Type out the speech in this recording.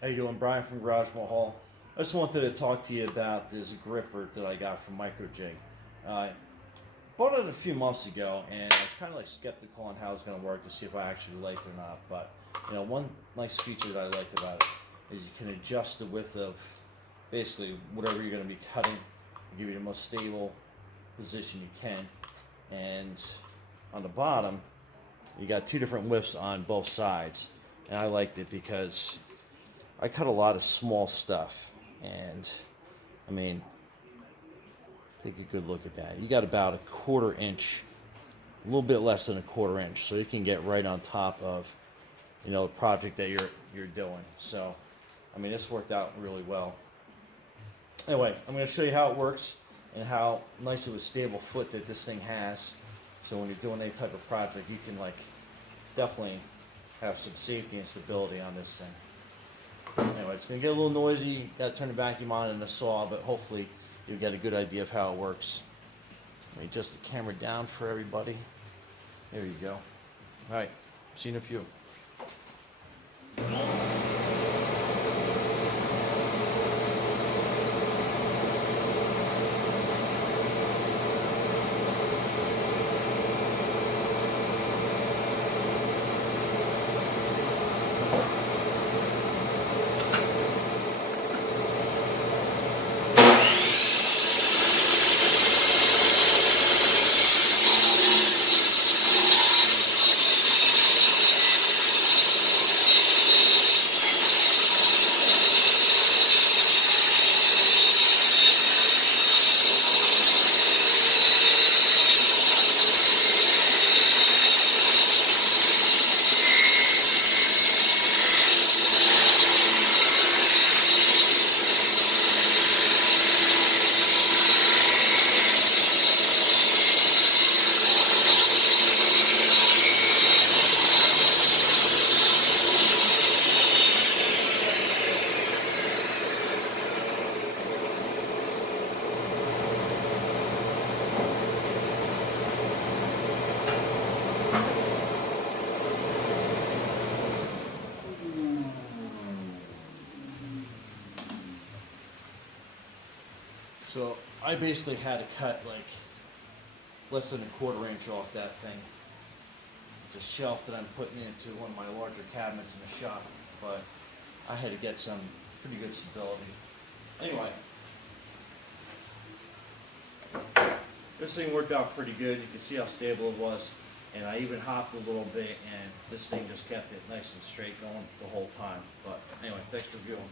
How you doing, Brian from Garage Hall? I just wanted to talk to you about this gripper that I got from MicroJig. I bought it a few months ago, and I was kind of like skeptical on how it's going to work to see if I actually liked it or not. But one nice feature that I liked about it is you can adjust the width of basically whatever you're going to be cutting to give you the most stable position you can. And on the bottom, you got two different widths on both sides, and I liked it because I cut a lot of small stuff, and I mean, take a good look at that. You got about a 1/4 inch, a little bit less than a 1/4 inch, so you can get right on top of, the project that you're doing. So, I mean, this worked out really well. Anyway, I'm going to show you how it works and how nice of a stable foot that this thing has. So when you're doing any type of project, you can definitely have some safety and stability on this thing. Anyway, it's going to get a little noisy. You got to turn the vacuum on and the saw, but hopefully you'll get a good idea of how it works. Let me adjust the camera down for everybody. There you go. All right, see you in a few. So I basically had to cut less than a 1/4 inch off that thing. It's a shelf that I'm putting into one of my larger cabinets in the shop, but I had to get some pretty good stability. Anyway, this thing worked out pretty good. You can see how stable it was, and I even hopped a little bit, and this thing just kept it nice and straight going the whole time. But anyway, thanks for viewing.